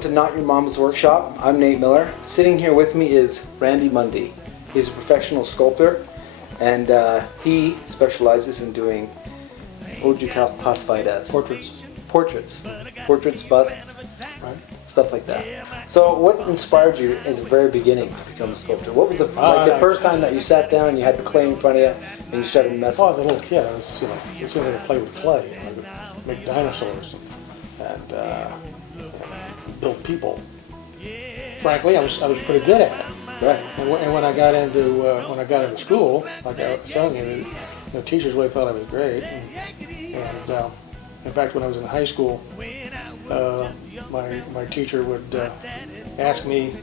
welcome to Not Your Mom's Workshop. I'm Nate Miller. Sitting here with me is Randy Mundy. He's a professional sculptor, and he specializes in doing, what would you classify it as? Portraits. Portraits, busts, Right. stuff like that. So what inspired you at the very beginning to become a sculptor? What was the first time that you sat down and you had the clay in front of you and you started messing? Well, as a little kid, I was, as soon as I could play with clay, I could make dinosaurs and build people. Frankly, I was pretty good at it. Right. And when I got into school, like I was telling you, the teachers really thought I was great. And in fact, when I was in high school, my teacher would ask me.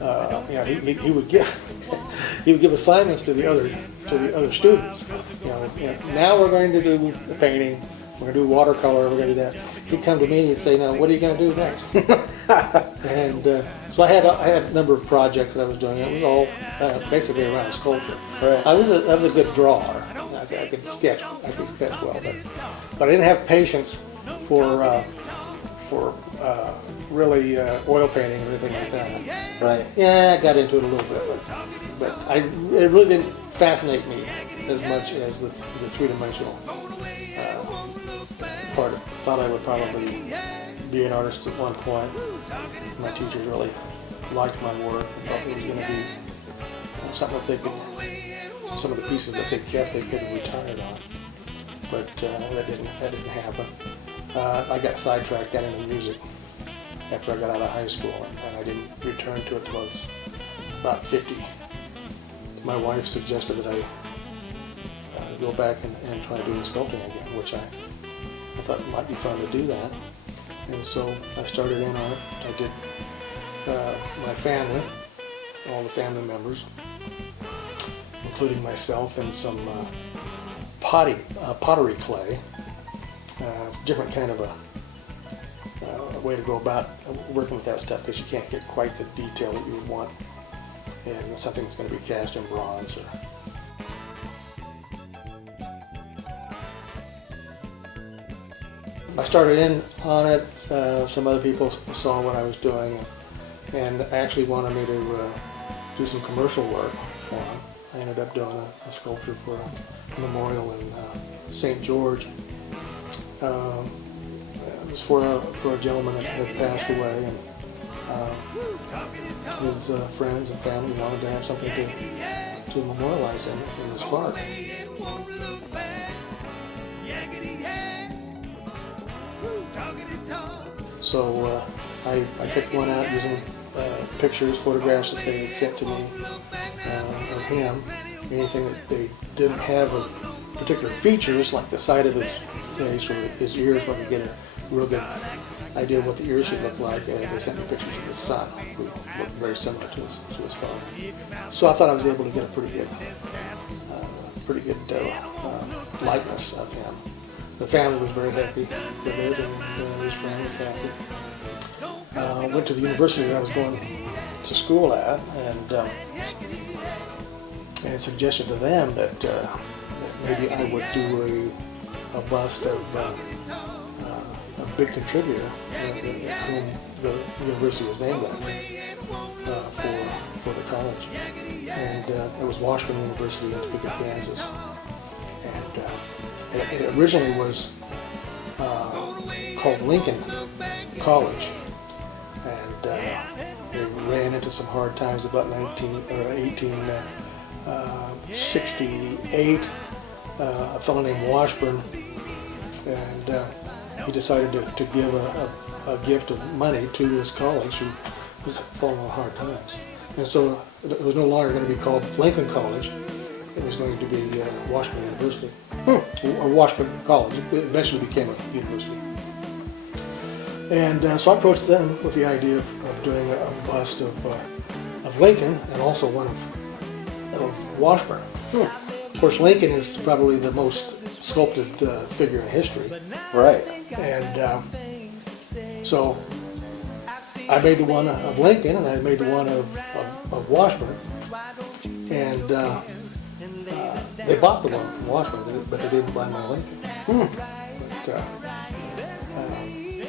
He would give assignments to the other students. Now we're going to do painting. We're going to do watercolor. We're going to do that. He'd come to me and he'd say, "Now, what are you going to do next?" And so I had a number of projects that I was doing. It was all basically around sculpture. Right. I was a good drawer. I could sketch. Well, but I didn't have patience for really oil painting or anything like that. Right. Yeah, I got into it a little bit, but it really didn't fascinate me as much as the three-dimensional part. Thought I would probably be an artist at one point. My teachers really liked my work and thought it was going to be something that they could, some of the pieces that they kept, they could have retired on. But that didn't happen. I got sidetracked, got into music after I got out of high school, and I didn't return to it until I was about 50. My wife suggested that I go back and try doing sculpting again, which I thought it might be fun to do that. And so I started in on it. I did my family, all the family members, including myself, and some pottery clay, different kind of a way to go about working with that stuff, because you can't get quite the detail that you would want in something that's going to be cast in bronze. I started in on it. Some other people saw what I was doing and actually wanted me to do some commercial work for them. I ended up doing a sculpture for a memorial in St. George. It was for a gentleman that had passed away, and his friends and family wanted to have something to memorialize him in his park. So I picked one out using pictures, photographs that they had sent to me of him. Anything that they didn't have of particular features, like the side of his face or his ears, where I could get a real good idea of what the ears should look like. They sent me pictures of his son, who looked very similar to his father. So I thought I was able to get a pretty good likeness of him. The family was very happy with it, and his friend was happy. I went to the university that I was going to school at, and suggested to them that maybe I would do a bust of a big contributor whom the university was named after for the college. And it was Washburn University in Topeka, Kansas. And it originally was called Lincoln College. And they ran into some hard times about 1868. A fellow named Washburn, and he decided to give a gift of money to this college, who was falling on hard times. And so it was no longer going to be called Lincoln College. It was going to be Washburn University, or Washburn College. It eventually became a university. And so I approached them with the idea of doing a bust of Lincoln, and also one of Washburn. Of course, Lincoln is probably the most sculpted figure in history. Right. And so I made the one of Lincoln, and I made the one of Washburn. And they bought the one from Washburn, but they didn't buy my Lincoln. But,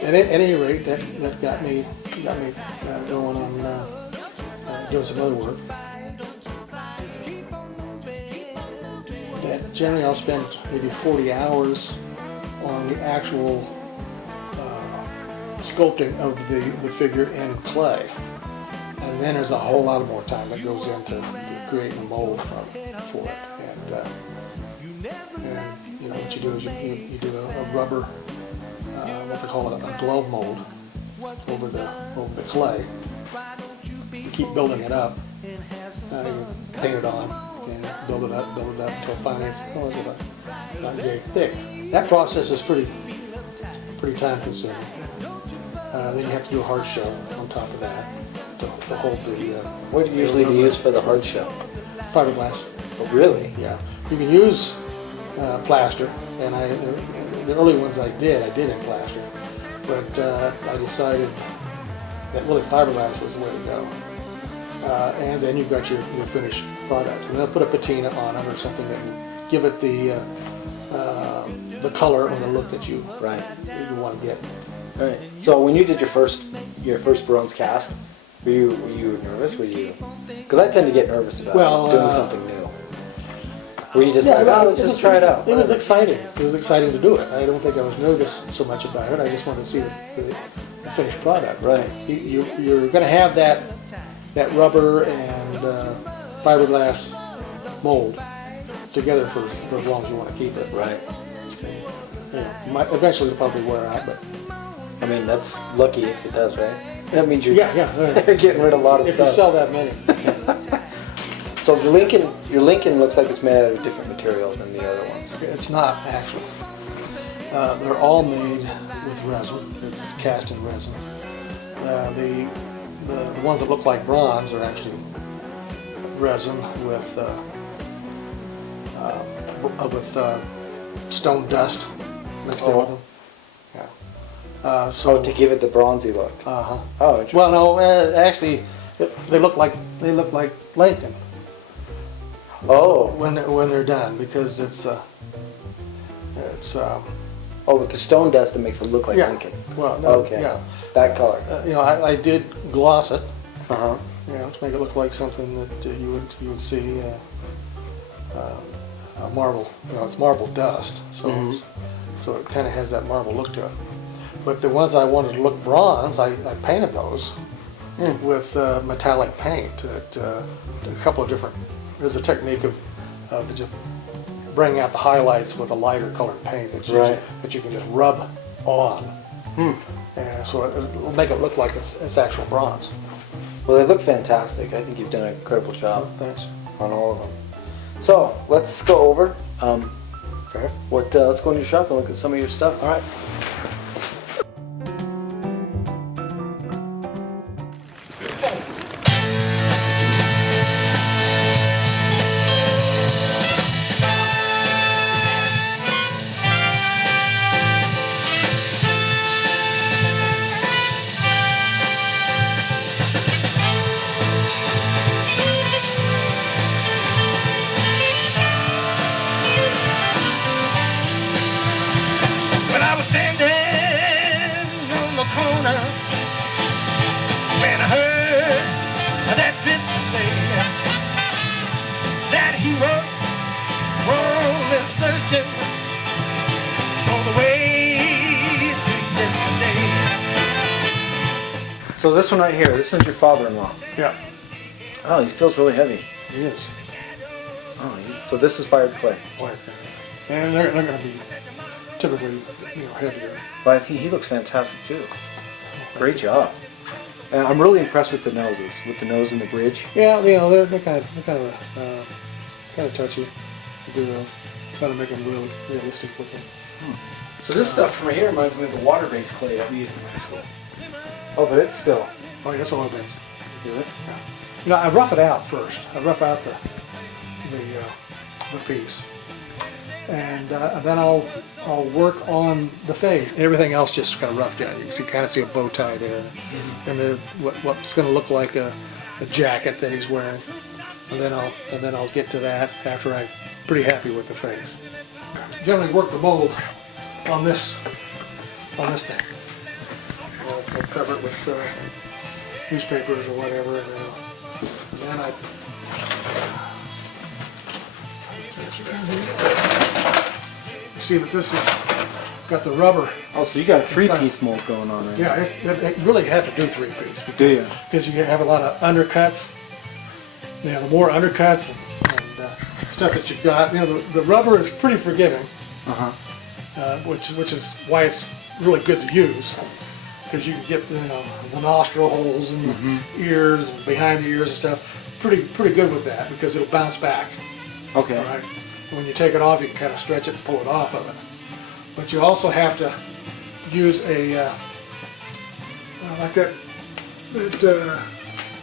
at any rate, that got me got me going on doing some other work. That generally I'll spend maybe 40 hours on the actual sculpting of the figure in clay. And then there's a whole lot more time that goes into creating a mold for it. And you know, what you do is you do a rubber, what they call a glove mold over the clay. You keep building it up. You paint it on and build it up until finally it's not very thick. That process is pretty time consuming. Then you have to do a hard shell on top of that to hold the. What usually do you use for the hard shell? Fiberglass. Oh, really? Yeah. You can use plaster, and the early ones I did in plaster, but I decided that really fiberglass was the way to go. And then you've got your finished product. And then put a patina on it or something that will give it the color or the look that you want to get. Right. So when you did your first bronze cast, were you nervous? Because I tend to get nervous about doing something new. Were you just let's just try it out? It was exciting. It was exciting to do it. I don't think I was nervous so much about it. I just wanted to see the finished product. Right. You're going to have that rubber and fiberglass mold together for as long as you want to keep it. Right. Eventually it'll probably wear out, but I mean, that's lucky if it does, right? That means you're getting rid of a lot of if stuff. you sell that many. So your Lincoln looks like it's made out of different material than the other ones. It's not actually. They're all made with resin. It's cast in resin. The ones that look like bronze are actually resin with stone dust mixed in with them. Yeah. So to give it the bronzy look. Uh-huh. Oh, interesting. Well, no, actually, they look like Lincoln. Oh. When they're done, because it's with the stone dust, it makes it look like Lincoln. Well, no, okay. Yeah. That color. I did gloss it. Uh-huh. To make it look like something that you would see a marble. It's marble dust, so so it kind of has that marble look to it. But the ones I wanted to look bronze, I painted those with metallic paint. A couple of different. There's a technique of just bringing out the highlights with a lighter colored paint that you can just rub on. And so it'll make it look like it's actual bronze. Well, they look fantastic. I think you've done an incredible job. Thanks. On all of them. So let's go over. Okay. Let's go into your shop and look at some of your stuff. All right. When I heard that bit say that he was only searching for the way to yesterday. So this one right here, this one's your father-in-law. Yeah. Oh, he feels really heavy. He is. Oh, so this is fired clay. And they're going to be typically heavier. But I think he looks fantastic too. Great job. And I'm really impressed with the noses, with the nose and the bridge. Yeah, they're kind of touchy to do those. Try to make them really realistic looking. So this stuff from here reminds me of the water-based clay that we used in high school. Oh, but it's still. Oh, yeah, that's all it is. Is it? Yeah. I rough it out first. I rough out the piece, and then I'll work on the face. Everything else just kind of roughed out. You can kind of see a bow tie there, and what's going to look like a jacket that he's wearing, and then I'll get to that after I'm pretty happy with the face. Generally work the mold on this thing. I'll cover it with newspapers or whatever, and then I see that this has got the rubber. Oh, so you got a three-piece mold going on there. Yeah, you really have to do three-piece Do you? because you have a lot of undercuts. You know, the more undercuts and stuff that you've got, you know, the rubber is pretty forgiving, which is why it's really good to use, because you can get the nostril holes and the ears and behind the ears and stuff. Pretty good with that because it'll bounce back. Okay. All right. When you take it off, you can kind of stretch it and pull it off of it. But you also have to use a like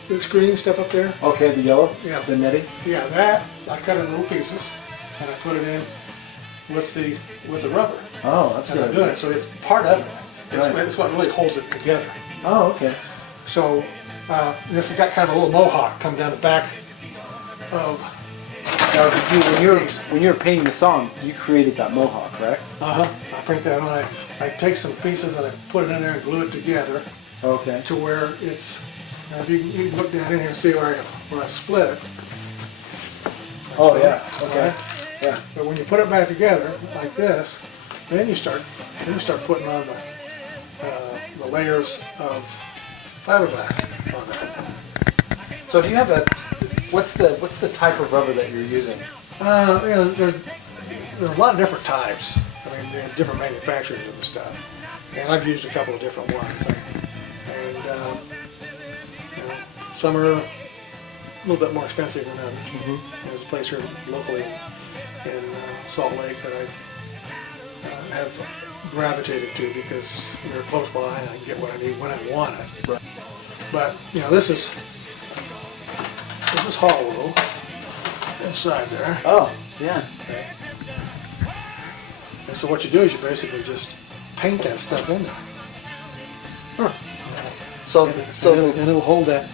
this green stuff up there. Okay, the yellow? Yeah. The netting? Yeah, that I cut it in little pieces and I put it in with the rubber Oh, that's as good. I'm doing it. So it's part of it. Right. It's what really holds it together. Oh, okay. So this has got kind of a little mohawk coming down the back of. Now, when you were painting the song, you created that mohawk, correct? I print that on. I take some pieces and I put it in there and glue it together Okay. to where it's. If you can look down in here and see where I split it. Oh, yeah. Okay. Right? Yeah. But when you put it back together like this, then you start putting on the layers of fiberglass on there. So do you have what's the type of rubber that you're using? You know, there's a lot of different types. I mean, there are different manufacturers of the stuff, and I've used a couple of different ones. And you know, some are a little bit more expensive than others. There's a place here locally in Salt Lake that I have gravitated to because they're close by and I can get what I need when I want it. Right. But you know, this is hollow inside there. Oh, yeah. Okay. And so what you do is you basically just paint that stuff in there. So and it'll hold that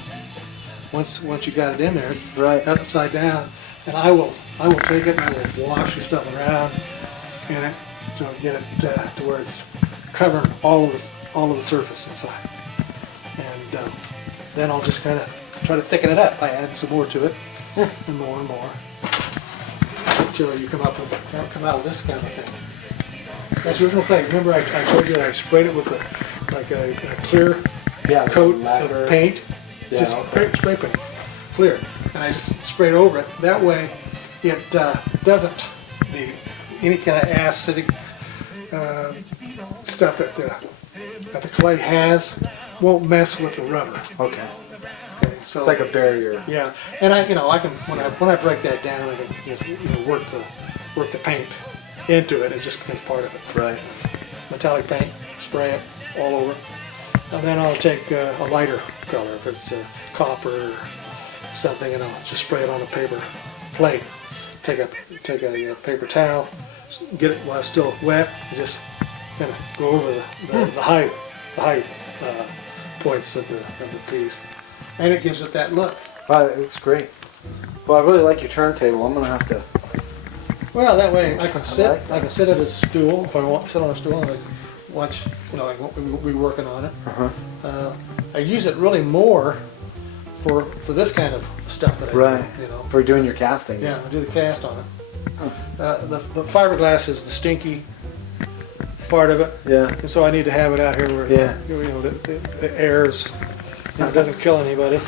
once you got it in there. It's Right. upside down, and I will take it and I will wash the stuff around in it to get it to where it's covering all of the surface inside. And then I'll just kind of try to thicken it up. I add some more to it, and more, until you come out with this kind of thing. That's the original thing. Remember I told you that I sprayed it with a clear coat of paint? Yeah, Just okay. spray paint, clear. And I just sprayed over it. That way it doesn't, any kind of acidic stuff that the clay has won't mess with the rubber. Okay. Okay, so It's like a barrier. yeah, and I can when I break that down, I can work the paint into it. It just becomes part of it. Right. Metallic paint, spray it all over, and then I'll take a lighter color if it's copper or something, and I'll just spray it on a paper plate. Take a paper towel, get it while it's still wet, and just kind of go over the high points of the piece, and it gives it that look. Wow, it's great. Well, I really like your turntable. I'm gonna have to. Well, that way I can sit. like that. I can sit at a stool if I want to sit on a stool and watch. Like we'll be working on it. I use it really more for this kind of stuff that I Right. do. For doing your casting. Yeah, I do the cast on it. The fiberglass is the stinky part of it, Yeah. and so I need to have it out here where Yeah. the air's doesn't kill anybody.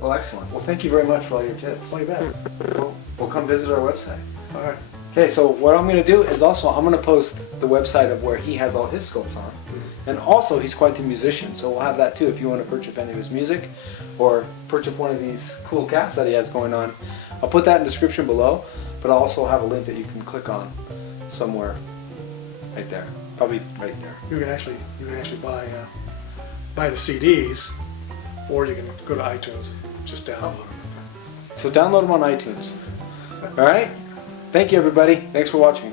Well, excellent. Well, thank you very much for all your tips. Way back. We'll come visit our website. All right. Okay, so what I'm going to do is also I'm going to post the website of where he has all his sculpts on. And also he's quite the musician, so we'll have that too if you want to purchase any of his music or purchase one of these cool casts that he has going on. I'll put that in the description below, but I'll also have a link that you can click on somewhere right there. Probably right there. You can actually buy the CDs, or you can go to iTunes and just download them. So download them on iTunes. All right? Thank you, everybody. Thanks for watching.